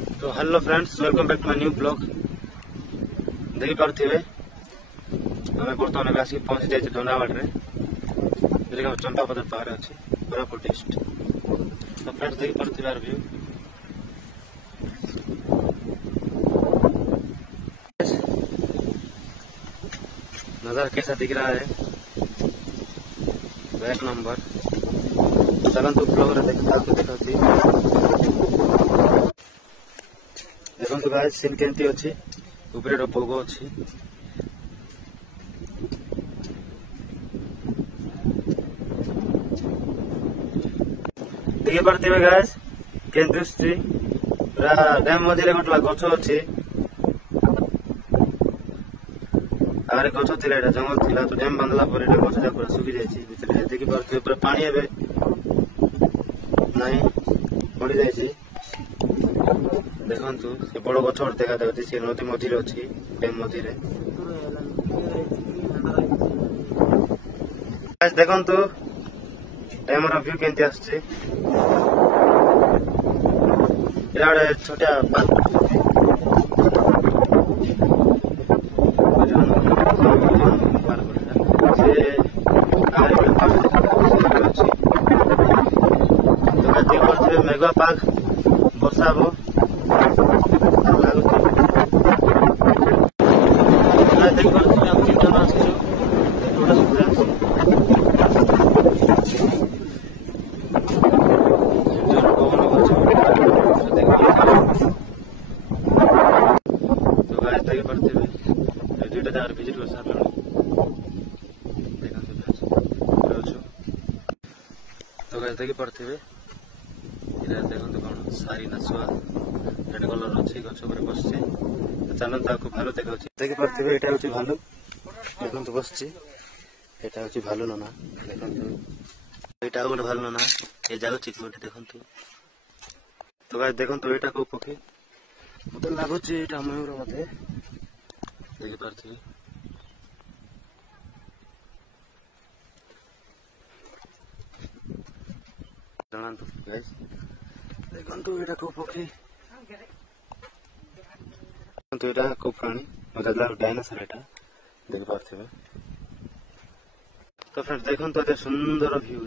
तो hello friends, welcome back to my new blog. देखि पारथिबे हमें बर्तमान आसिक पहुंची जाइए धनावाड़ रे, जेका चंपापदर पारे अछि कोरापुट डिस्ट्रिक्ट। तो फ्रेंड्स देखि पारथिबे व्यू नजारा कैसा दिख रहा है, बैक नंबर। चलंतु ब्लॉग रे देखती देखो गाइस, सीन केमती अच्छी ऊपर पोग अच्छी। देखी पारे गाइस के दृष्टि पूरा डैम मझे गोटे गछ अच्छी, आगे गछ थी जंगल थी तो डैम बांधला गछटा पूरा सुखी जाइए। देखी पारे पूरा पानी एवं नहीं पड़ जाइए। देखु से बड़ गछ देखा जाऊँगी, सी नदी मझे अच्छी डैम मझे। देखु डैम व्यू केमती आसुचे, गोटे छोटिया मेघुआ पाग वर्षा हम चिंतन आसू दुईटा जगह भिजिट कर सारा। तो गाइस देखी पारे देखते कौन सारी नाचुआ रेड कलर अच्छी गच बस चलन भालू देखा देखी पारे यहाँ हूँ भालू देखते बस यहाँ हूँ भालू नना देखते यहाँ गोटे भालू नना ये जाऊँगी गोटे देखु। तो गाइस देखो यहाँ कौ पक्षी मत लगुच यहाँ मयूर मत देखी पारे जनातु गाइस देखु यहाँ कौ पक्षी यहाँ कौ प्राणी मतलब डायनासोर यहाँ देखी पारे। तो फ्रेंड्स देखो सुंदर व्यू।